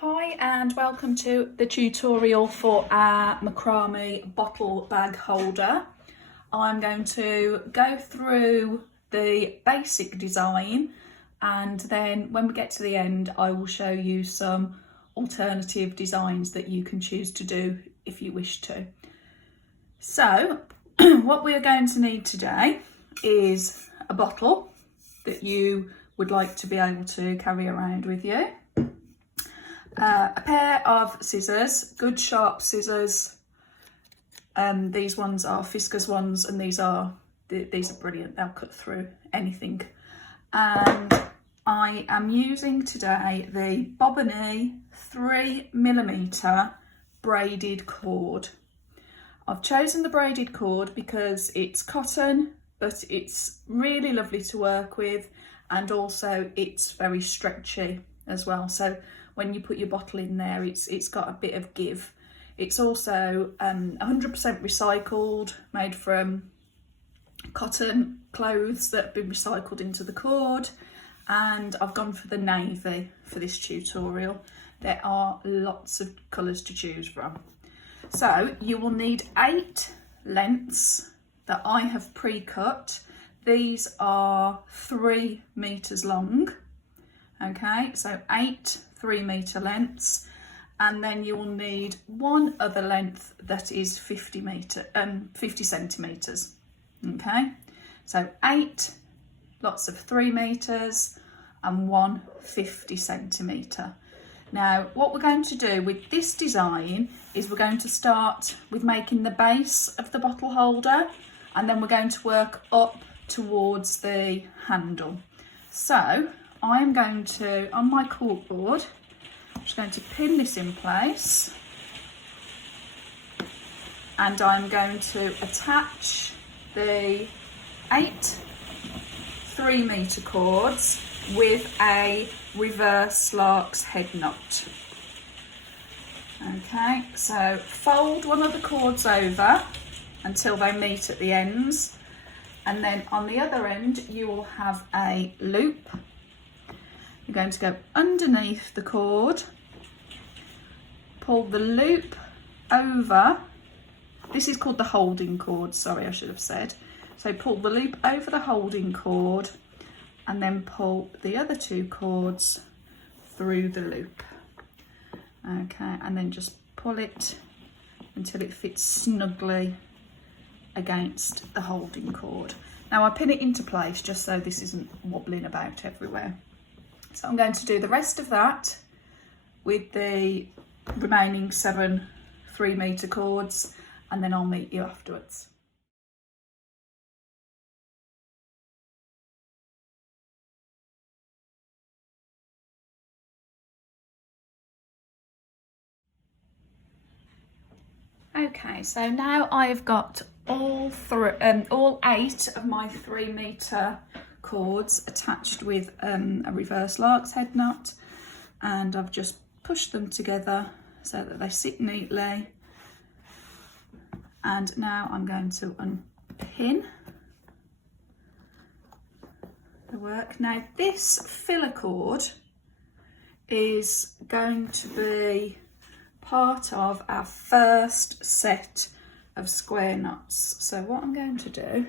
Hi and welcome to the tutorial for our Macramé bottle bag holder. I'm going to go through the basic design and then when we get to the end I will show you some alternative designs that you can choose to do if you wish to. So what we are going to need today is a bottle that you would like to be able to carry around with you. A pair of scissors, good sharp scissors. These ones are Fisker's ones, and these are brilliant. They'll cut through anything. And I am using today the Bobony 3mm braided cord. I've chosen the braided cord because it's cotton, but it's really lovely to work with, and also it's very stretchy as well. So when you put your bottle in there, it's got a bit of give. It's also 100% recycled, made from cotton clothes that have been recycled into the cord. And I've gone for the navy for this tutorial. There are lots of colours to choose from. So you will need 8 lengths that I have pre-cut. These are 3 meters long. Okay, so 8 3-meter lengths, and then you will need one other length that is 50 centimeters. Okay, so 8 lots of 3 meters and 1 50 centimeter. Now what we're going to do with this design is we're going to start with making the base of the bottle holder, and then we're going to work up towards the handle. So I am going to, on my corkboard, I'm just going to pin this in place, and I'm going to attach the 8 3-meter cords with a reverse lark's head knot. Okay, so fold one of the cords over until they meet at the ends, and then on the other end you will have a loop. You're going to go underneath the cord, pull the loop over. This is called the holding cord, sorry, I should have said. So pull the loop over the holding cord and then pull the other 2 cords through the loop. Okay, and then just pull it until it fits snugly against the holding cord. Now I pin it into place just so this isn't wobbling about everywhere. So I'm going to do the rest of that with the remaining 7 3-meter cords, and then I'll meet you afterwards. Okay, so now I've got all 8 of my 3-meter cords attached with a reverse lark's head knot, and I've just pushed them together so that they sit neatly. And now I'm going to unpin the work. Now this filler cord is going to be part of our first set of square knots. So what I'm going to do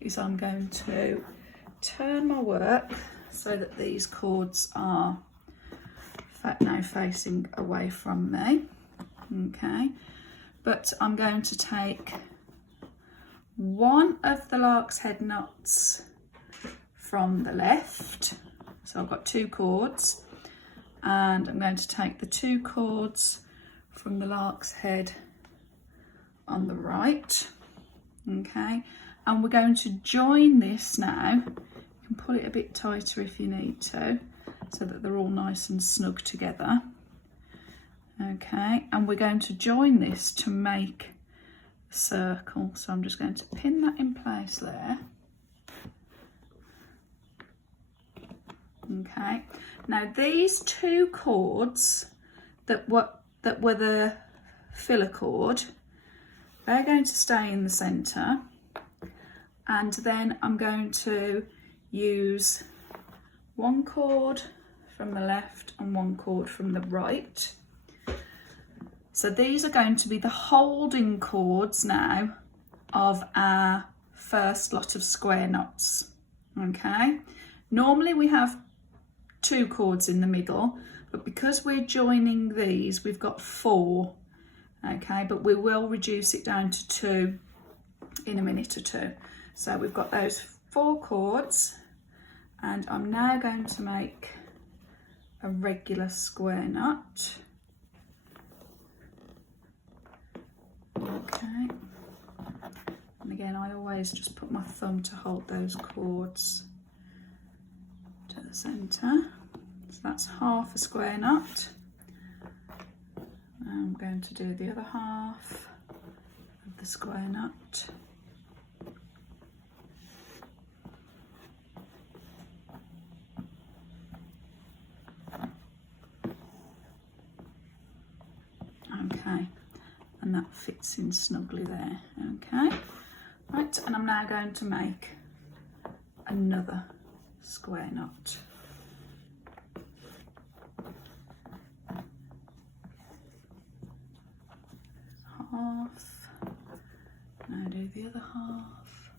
is I'm going to turn my work so that these cords are now facing away from me. Okay, but I'm going to take one of the lark's head knots from the left, so I've got 2 cords, and I'm going to take the 2 cords from the lark's head on the right. Okay, and we're going to join this now. You can pull it a bit tighter if you need to, so that they're all nice and snug together. Okay, and we're going to join this to make a circle. So I'm just going to pin that in place there. Okay, now these 2 cords that were the filler cord, they're going to stay in the centre, and then I'm going to use one cord from the left and 1 cord from the right. So these are going to be the holding cords now of our first lot of square knots. Okay, normally we have 2 cords in the middle, but because we're joining these, we've got 4. Okay, but we will reduce it down to 2 in a minute or 2. So we've got those 4 cords, and I'm now going to make a regular square knot. Okay, and again I always just put my thumb to hold those cords to the centre. So that's half a square knot. Now I'm going to do the other half of the square knot. Okay, and that fits in snugly there. Okay, right, and I'm now going to make another square knot. Half, now do the other half.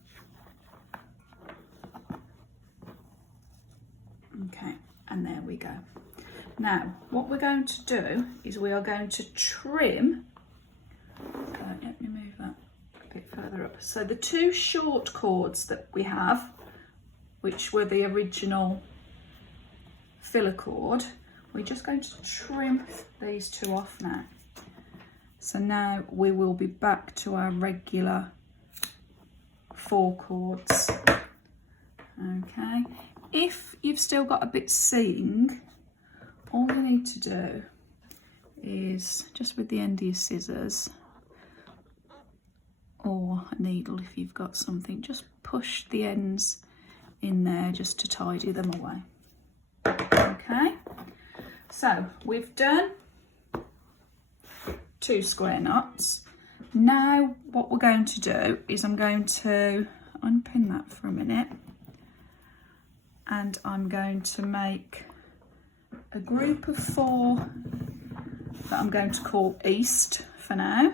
Okay, and there we go. Now what we're going to do is we are going to trim, let me move that a bit further up. So the 2 short cords that we have, which were the original filler cord, we're just going to trim these 2 off now. So now we will be back to our regular 4 cords. Okay, if you've still got a bit seeing, all you need to do is just with the end of your scissors or a needle, if you've got something, just push the ends in there just to tidy them away. Okay, so we've done 2 square knots. Now what we're going to do is I'm going to unpin that for a minute, and I'm going to make a group of 4 that I'm going to call east for now,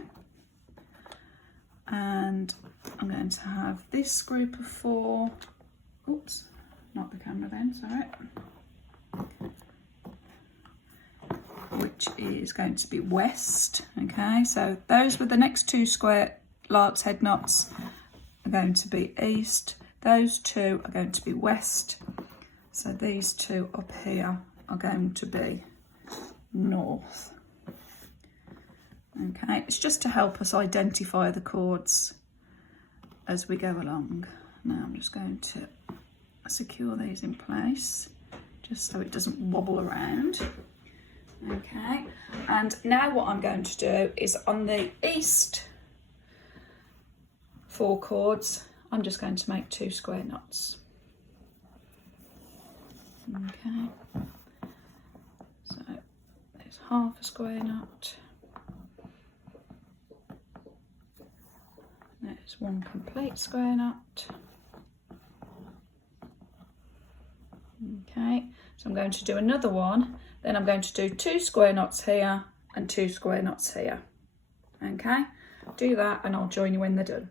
and I'm going to have this group of 4, oops, not the camera then, sorry, which is going to be west. Okay, so those were the next 2 square lark's head knots are going to be east, those 2 are going to be west, so these 2 up here are going to be north. Okay, it's just to help us identify the cords as we go along. Now I'm just going to secure these in place just so it doesn't wobble around. Okay, and now what I'm going to do is on the east 4 cords, I'm just going to make 2 square knots. Okay, so there's half a square knot, there's 1 complete square knot. Okay, so I'm going to do another one, then I'm going to do 2 square knots here and 2 square knots here. Okay, do that and I'll join you when they're done.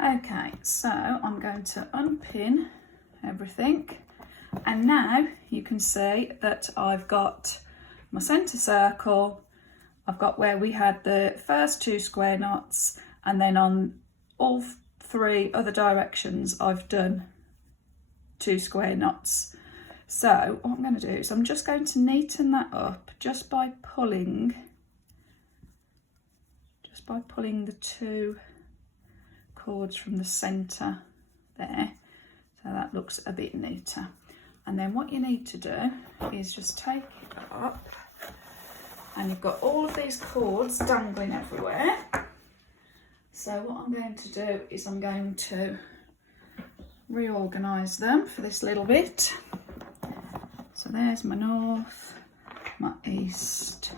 Okay, so I'm going to unpin everything, and now you can see that I've got my centre circle, I've got where we had the first 2 square knots, and then on all 3 other directions I've done 2 square knots. So what I'm going to do is I'm just going to neaten that up just by pulling the 2 cords from the centre there, so that looks a bit neater. And then what you need to do is just take it up, and you've got all of these cords dangling everywhere. So what I'm going to do is I'm going to reorganise them for this little bit. So there's my north, my east,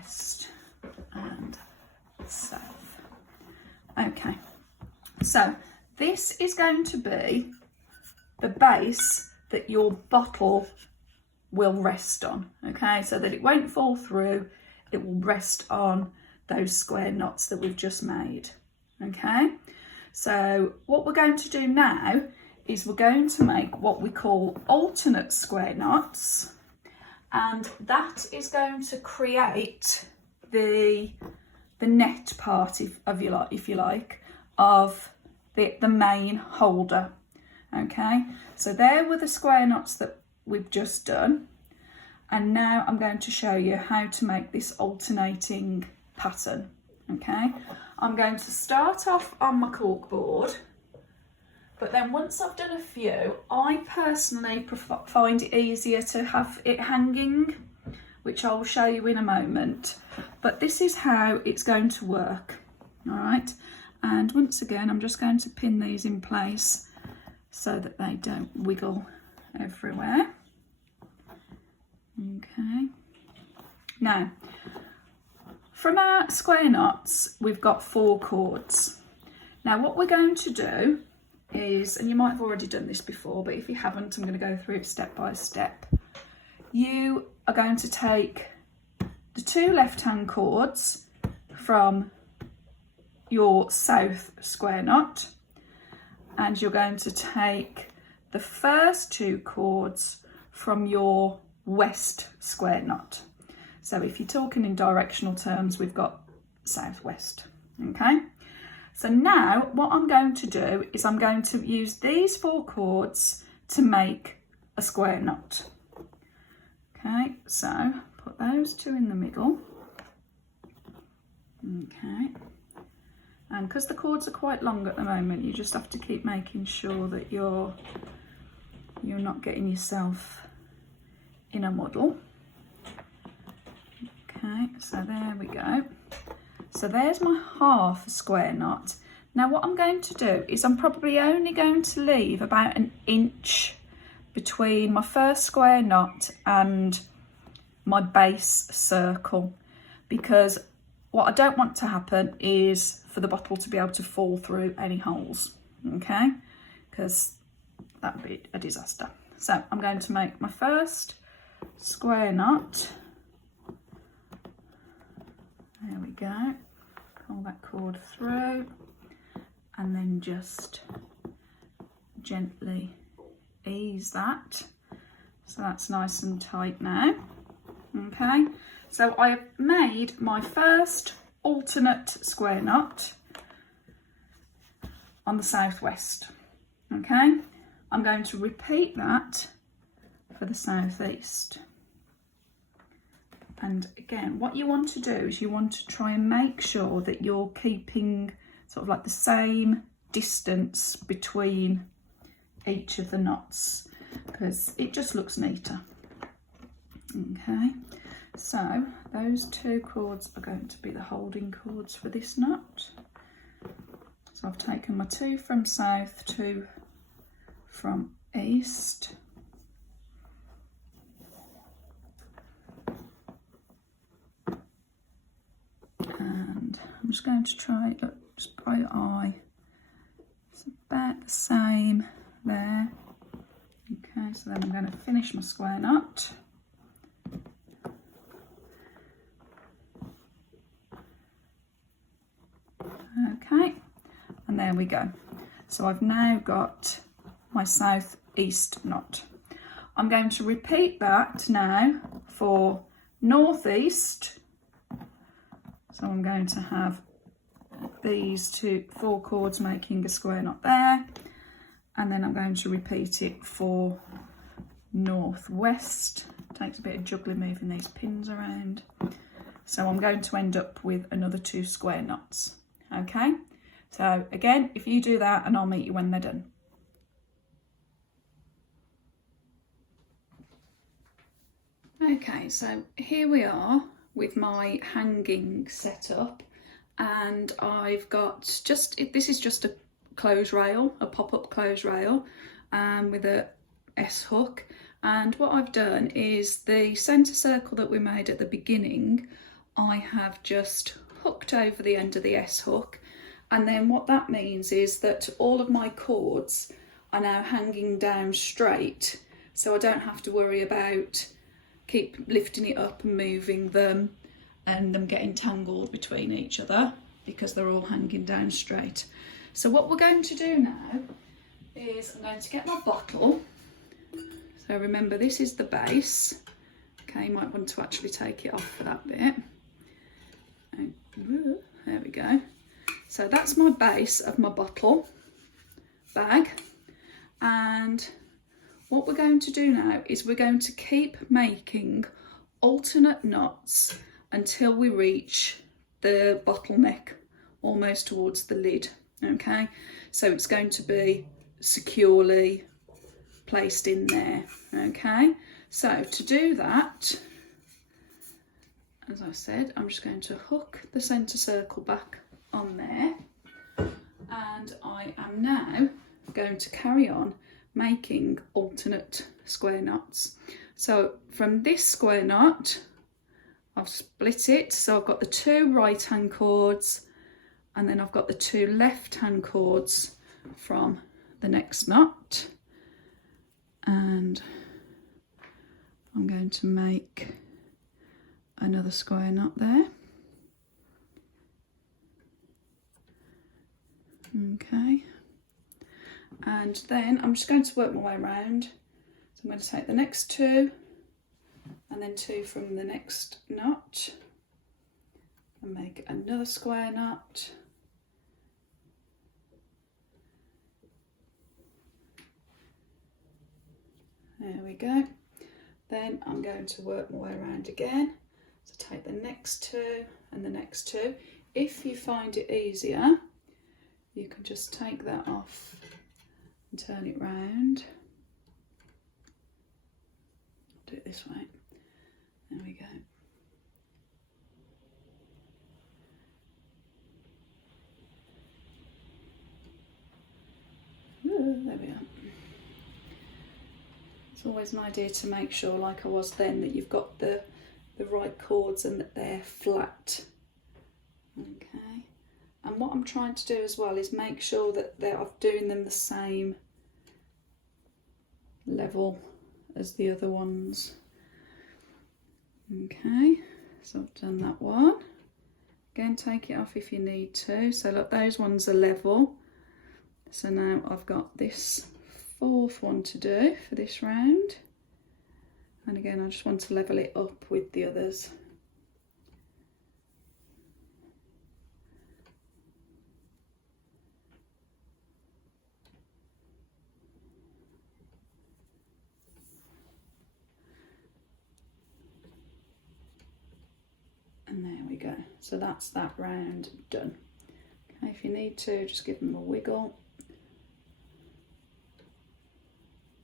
west and south. Okay, so this is going to be the base that your bottle will rest on, okay, so that it won't fall through. It will rest on those square knots that we've just made. Okay, so what we're going to do now is we're going to make what we call alternate square knots, and that is going to create the net part, if you like, of the main holder. Okay, so there were the square knots that we've just done, and now I'm going to show you how to make this alternating pattern. Okay, I'm going to start off on my cork board, but then once I've done a few, I personally find it easier to have it hanging, which I'll show you in a moment. But this is how it's going to work. All right, and once again, I'm just going to pin these in place so that they don't wiggle everywhere. Okay, now from our square knots we've got 4 cords. Now what we're going to do is, and you might have already done this before, but if you haven't, I'm going to go through it step by step. You are going to take the 2 left hand cords from your south square knot, and you're going to take the first 2 cords from your west square knot. So if you're talking in directional terms, we've got southwest. Okay, so now what I'm going to do is I'm going to use these 4 cords to make a square knot. Okay, so put those 2 in the middle. Okay, and because the cords are quite long at the moment, you just have to keep making sure that you're not getting yourself in a muddle. Okay, so there we go. So there's my half square knot. Now what I'm going to do is I'm probably only going to leave about an inch between my first square knot and my base circle, because what I don't want to happen is for the bottle to be able to fall through any holes, okay, because that would be a disaster. So I'm going to make my first square knot. There we go. Pull that cord through and then just gently ease that. So that's nice and tight now. Okay, so I have made my first alternate square knot on the southwest. Okay, I'm going to repeat that for the southeast. And again, what you want to do is you want to try and make sure that you're keeping sort of like the same distance between each of the knots, because it just looks neater. Okay, so those 2 cords are going to be the holding cords for this knot. So I've taken my 2 from south, 2 from east. And I'm just going to try, look, just by your eye, it's about the same there. Okay, so then I'm going to finish my square knot. Okay, and there we go. So I've now got my southeast knot. I'm going to repeat that now for northeast. So I'm going to have these 4 cords making a square knot there, and then I'm going to repeat it for northwest. It takes a bit of juggling moving these pins around. So I'm going to end up with another 2 square knots. Okay, so again, if you do that, and I'll meet you when they're done. Okay, so here we are with my hanging setup, and I've got this is just a clothes rail, a pop-up clothes rail with a S hook, and what I've done is the centre circle that we made at the beginning, I have just hooked over the end of the S hook, and then what that means is that all of my cords are now hanging down straight, so I don't have to worry about keep lifting it up and moving them and them getting tangled between each other, because they're all hanging down straight. So what we're going to do now is I'm going to get my bottle. So remember, this is the base. Okay, you might want to actually take it off for that bit. There we go. So that's my base of my bottle bag, and what we're going to do now is we're going to keep making alternate knots until we reach the bottleneck almost towards the lid. Okay, so it's going to be securely placed in there. Okay, so to do that, as I said, I'm just going to hook the centre circle back on there, and I am now going to carry on making alternate square knots. So from this square knot, I've split it, so I've got the 2 right hand cords, and then I've got the 2 left hand cords from the next knot, and I'm going to make another square knot there. Okay, and then I'm just going to work my way around. So I'm going to take the next 2 and then 2 from the next knot and make another square knot. There we go. Then I'm going to work my way around again. So take the next 2 and the next 2. If you find it easier, you can just take that off and turn it round. Do it this way. There we go. Ooh, there we are. It's always an idea to make sure, like I was then, that you've got the right chords and that they're flat. Okay, and what I'm trying to do as well is make sure that I'm doing them the same level as the other ones. Okay, so I've done that one. Again, take it off if you need to. So look, those ones are level. So now I've got this 4th one to do for this round, and again I just want to level it up with the others. And there we go, so that's that round done. Okay, if you need to, just give them a wiggle.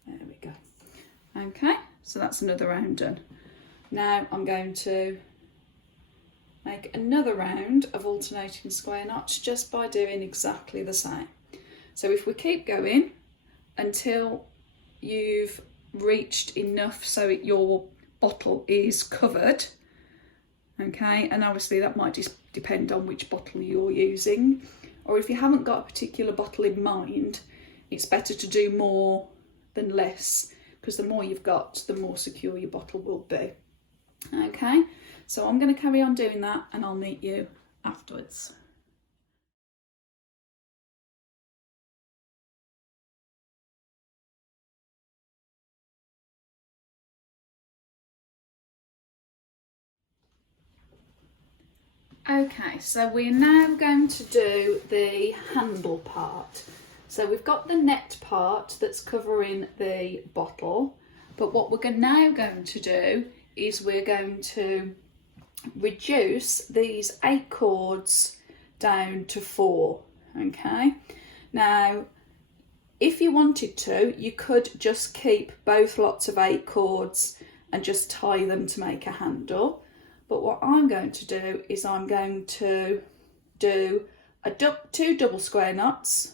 There we go. Okay, so that's another round done. Now I'm going to make another round of alternating square knots just by doing exactly the same. So if we keep going until you've reached enough so your bottle is covered, okay, and obviously that might just depend on which bottle you're using, or if you haven't got a particular bottle in mind, it's better to do more than less, because the more you've got, the more secure your bottle will be. Okay, so I'm going to carry on doing that and I'll meet you afterwards. Okay, so we're now going to do the handle part. So we've got the net part that's covering the bottle, but what we're now going to do is we're going to reduce these 8 cords down to 4. Okay, now if you wanted to, you could just keep both lots of 8 cords and just tie them to make a handle. But what I'm going to do is I'm going to do 2 double square knots,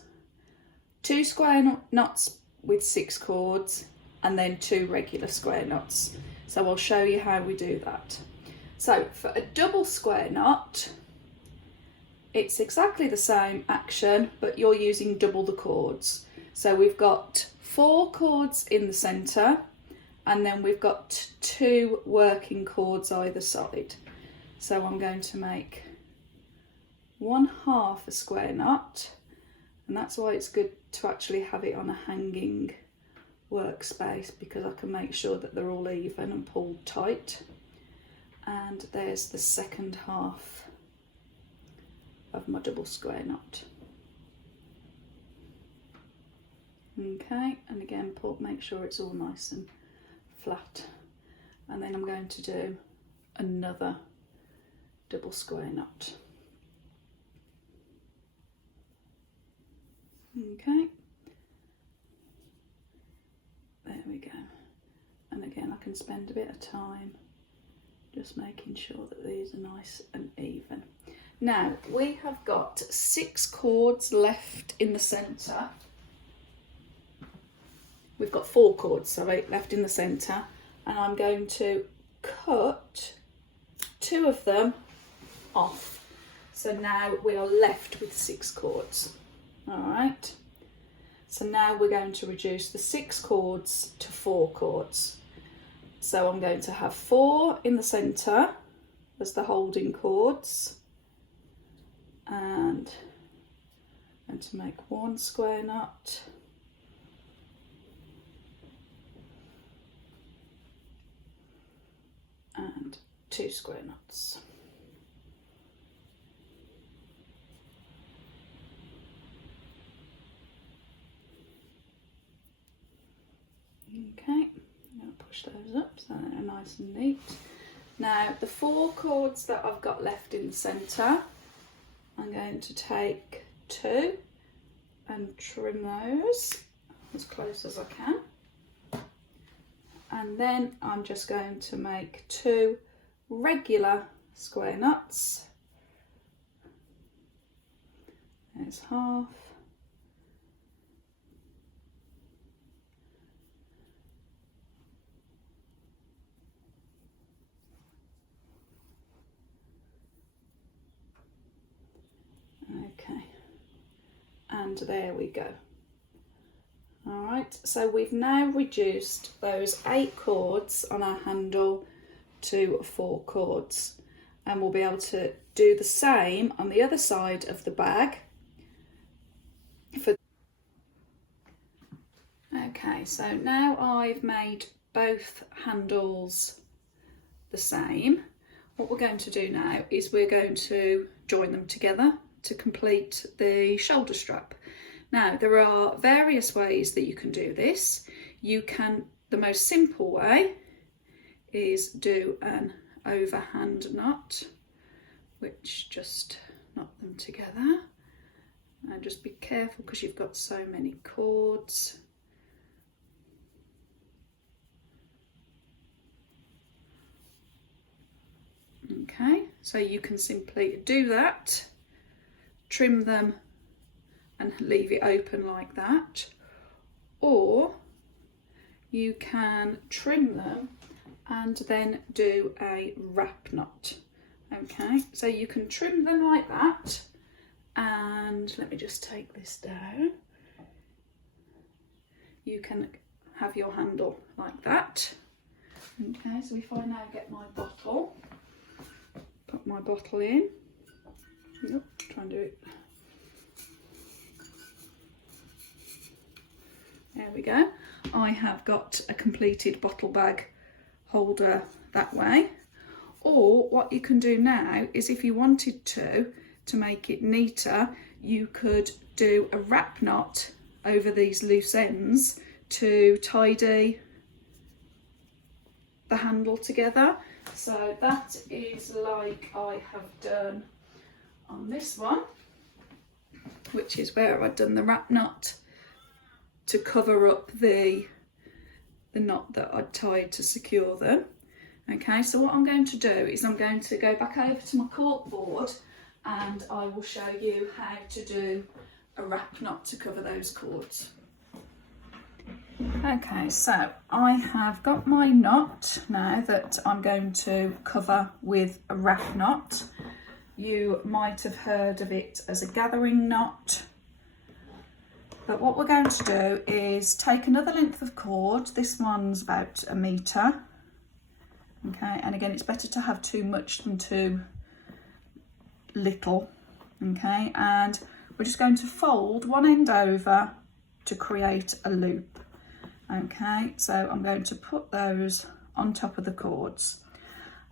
2 square knots with 6 cords, and then 2 regular square knots. So I'll show you how we do that. So for a double square knot, it's exactly the same action, but you're using double the cords. So we've got 4 cords in the centre, and then we've got 2 working cords either side. So I'm going to make 1/2 a square knot, and that's why it's good to actually have it on a hanging workspace, because I can make sure that they're all even and pulled tight. And there's the second half of my double square knot. Okay, and again, make sure it's all nice and flat, and then I'm going to do another double square knot. Okay, there we go. And again, I can spend a bit of time just making sure that these are nice and even. Now we have got 6 cords left in the centre. We've got 4 cords, sorry, left in the centre, and I'm going to cut 2 of them off. So now we are left with 6 cords. All right. So now we're going to reduce the 6 cords to 4 cords. So I'm going to have 4 in the centre as the holding cords, and I'm going to make 1 square knot, and 2 square knots. Okay, I'm going to push those up so they're nice and neat. Now the 4 cords that I've got left in the centre, I'm going to take 2 and trim those as close as I can. And then I'm just going to make 2 regular square knots. There's half. Okay, and there we go. All right, so we've now reduced those 8 cords on our handle to 4 cords, and we'll be able to do the same on the other side of the bag. Okay, so now I've made both handles the same. What we're going to do now is we're going to join them together to complete the shoulder strap. Now there are various ways that you can do this. The most simple way is do an overhand knot, which just knot them together, and just be careful because you've got so many cords. Okay, so you can simply do that, trim them and leave it open like that, or you can trim them and then do a wrap knot. Okay, so you can trim them like that, and let me just take this down. You can have your handle like that. Okay, so if I now get my bottle, put my bottle in. Nope, try and do it. There we go. I have got a completed bottle bag holder that way. Or what you can do now is, if you wanted to make it neater, you could do a wrap knot over these loose ends to tidy the handle together. So that is like I have done on this one, which is where I've done the wrap knot to cover up the knot that I'd tied to secure them. Okay, so what I'm going to do is I'm going to go back over to my cork board and I will show you how to do a wrap knot to cover those cords. Okay, so I have got my knot now that I'm going to cover with a wrap knot. You might have heard of it as a gathering knot. But what we're going to do is take another length of cord. This one's about 1 metre. Okay, and again, it's better to have too much than too little. Okay, and we're just going to fold one end over to create a loop. Okay, so I'm going to put those on top of the cords,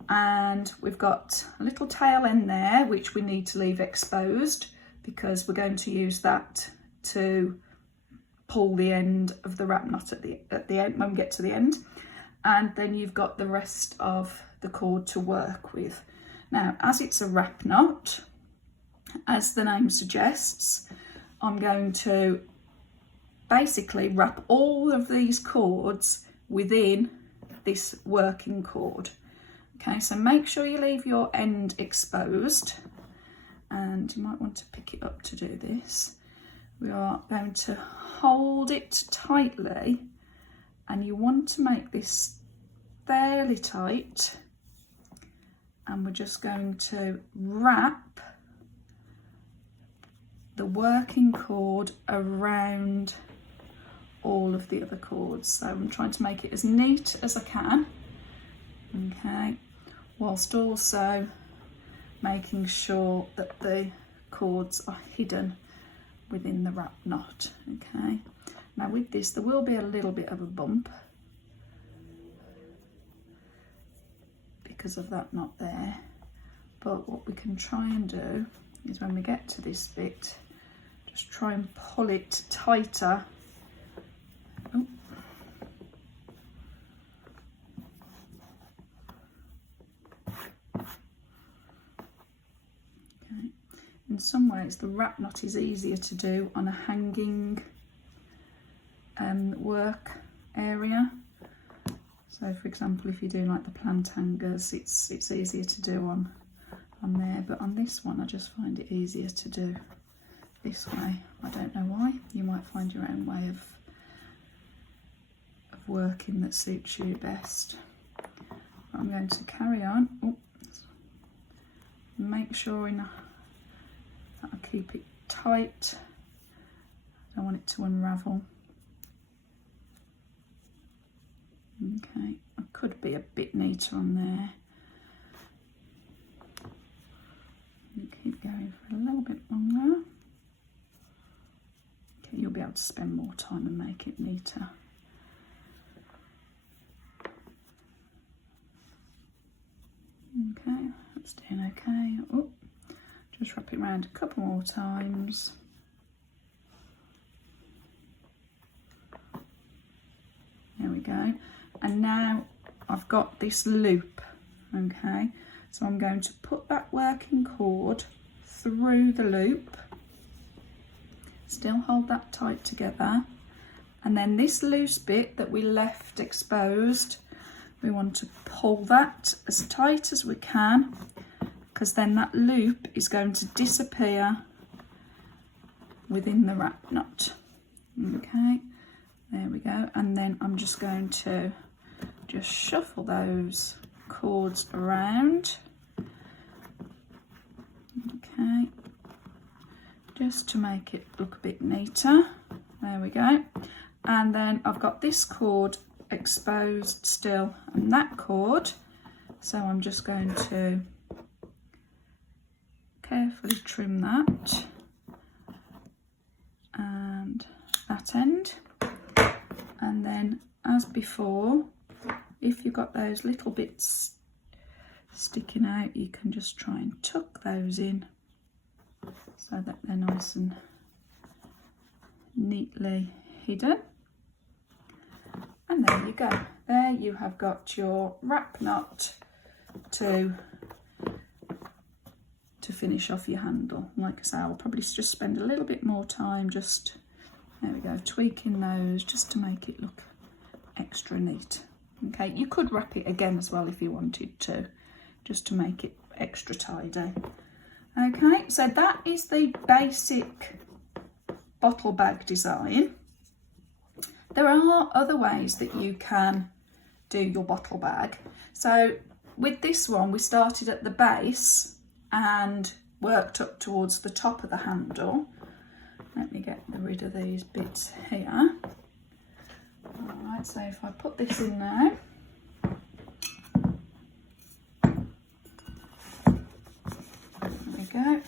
and we've got a little tail end there which we need to leave exposed because we're going to use that to pull the end of the wrap knot at the end when we get to the end, and then you've got the rest of the cord to work with. Now, as it's a wrap knot, as the name suggests, I'm going to basically wrap all of these cords within this working cord. Okay, so make sure you leave your end exposed, and you might want to pick it up to do this. We are going to hold it tightly, and you want to make this fairly tight, and we're just going to wrap the working cord around all of the other cords. So I'm trying to make it as neat as I can, okay, whilst also making sure that the cords are hidden within the wrap knot. Okay, now with this there will be a little bit of a bump because of that knot there, but what we can try and do is when we get to this bit, just try and pull it tighter. Oh. Okay. In some ways the wrap knot is easier to do on a hanging work area. So for example, if you do like the plant hangers, it's easier to do on there, but on this one I just find it easier to do this way. I don't know why. You might find your own way of working that suits you best. I'm going to carry on. Oh, make sure that I keep it tight. I don't want it to unravel. Okay, I could be a bit neater on there. And keep going for a little bit longer. Okay, you'll be able to spend more time and make it neater. Okay, that's doing okay. Oh, just wrap it around a couple more times. There we go. And now I've got this loop, okay? So I'm going to put that working cord through the loop, still hold that tight together, and then this loose bit that we left exposed, we want to pull that as tight as we can, because then that loop is going to disappear within the wrap knot. Okay, there we go. And then I'm just going to just shuffle those cords around. Okay, just to make it look a bit neater. There we go. And then I've got this cord exposed still, and that cord, so I'm just going to carefully trim that and that end, and then as before, if you've got those little bits sticking out, you can just try and tuck those in so that they're nice and neatly hidden. And there you go. There you have got your wrap knot to finish off your handle. Like I say, I'll probably just spend a little bit more time just, there we go, tweaking those just to make it look extra neat. Okay, you could wrap it again as well if you wanted to, just to make it extra tidy. Okay, so that is the basic bottle bag design. There are other ways that you can do your bottle bag. So with this one, we started at the base and worked up towards the top of the handle. Let me get rid of these bits here. Alright, so if I put this in now, there we go.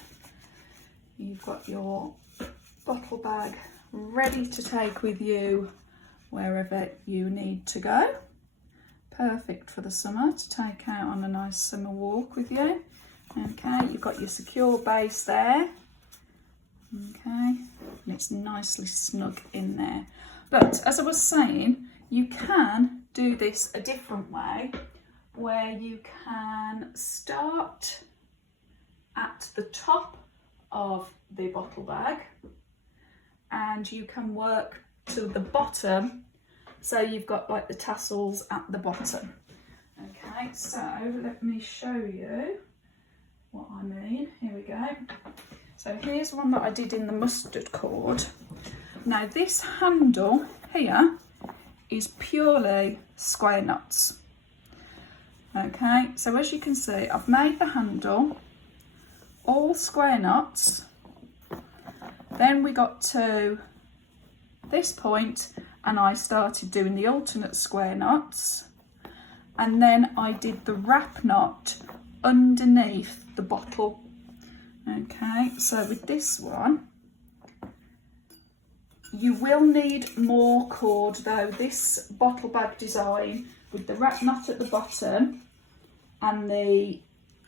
You've got your bottle bag ready to take with you wherever you need to go. Perfect for the summer to take out on a nice summer walk with you. Okay, you've got your secure base there. Okay, and it's nicely snug in there. But as I was saying, you can do this a different way, where you can start at the top of the bottle bag and you can work to the bottom, so you've got like the tassels at the bottom. Okay, so let me show you what I mean. Here we go. So here's one that I did in the mustard cord. Now this handle here is purely square knots. Okay, so as you can see, I've made the handle all square knots. Then we got to this point and I started doing the alternate square knots, and then I did the wrap knot underneath the bottle. Okay, so with this one, you will need more cord though. This bottle bag design with the wrap knot at the bottom and the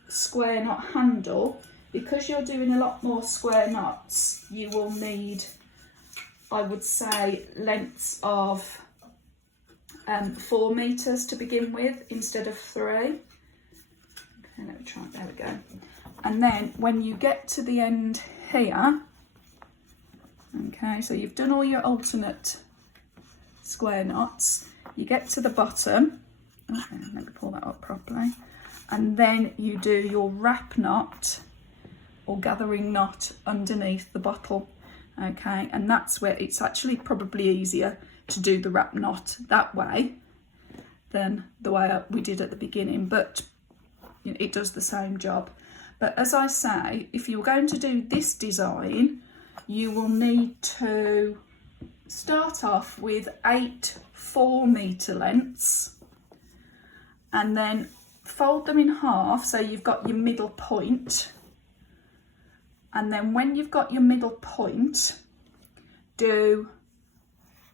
square knot handle, because you're doing a lot more square knots, you will need, I would say, lengths of 4 meters to begin with instead of 3. Okay, let me try it, there we go. And then when you get to the end here, okay, so you've done all your alternate square knots, you get to the bottom, okay, let me pull that up properly, and then you do your wrap knot or gathering knot underneath the bottle. Okay, and that's where it's actually probably easier to do the wrap knot that way than the way we did at the beginning, but it does the same job. But as I say, if you're going to do this design, you will need to start off with 8 4-meter lengths and then fold them in half so you've got your middle point. And then when you've got your middle point, do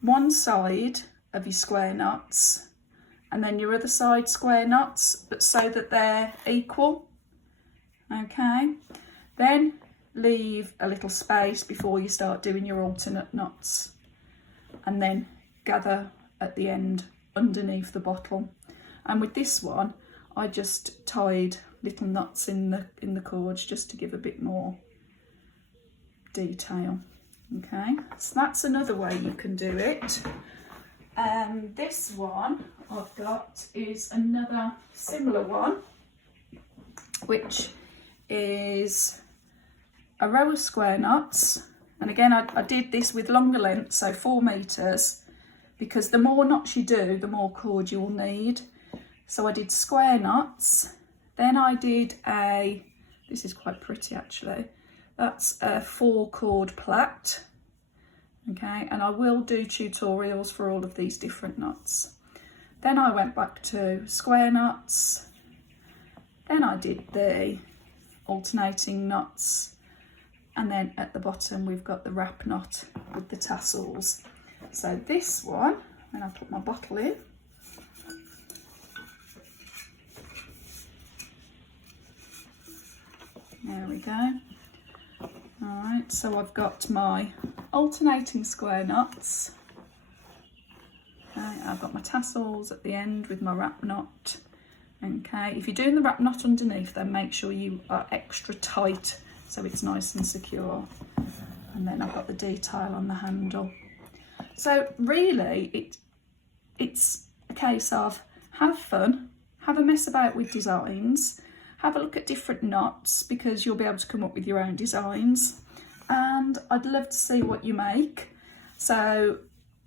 one side of your square knots and then your other side square knots, but so that they're equal. Okay, then leave a little space before you start doing your alternate knots, and then gather at the end underneath the bottle. And with this one, I just tied little knots in the cords just to give a bit more detail. Okay, so that's another way you can do it. This one I've got is another similar one, which is a row of square knots. And again, I did this with longer length, so 4 meters, because the more knots you do, the more cord you will need. So I did square knots, then I did this is quite pretty actually, that's a 4-cord plait. Okay, and I will do tutorials for all of these different knots. Then I went back to square knots, then I did the alternating knots, and then at the bottom we've got the wrap knot with the tassels. So this one, when I put my bottle in, there we go. Alright, so I've got my alternating square knots. Okay, I've got my tassels at the end with my wrap knot. Okay, if you're doing the wrap knot underneath, then make sure you are extra tight so it's nice and secure. And then I've got the detail on the handle. So really, it's a case of have fun, have a mess about with designs, have a look at different knots, because you'll be able to come up with your own designs. And I'd love to see what you make. So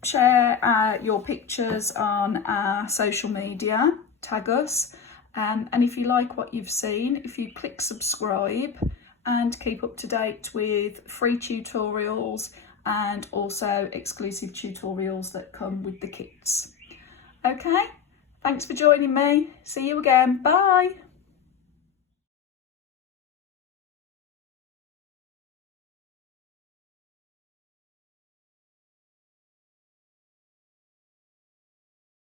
Share your pictures on our social media, tag us, and if you like what you've seen, if you click subscribe and keep up to date with free tutorials and also exclusive tutorials that come with the kits. Okay, thanks for joining me. See you again. Bye.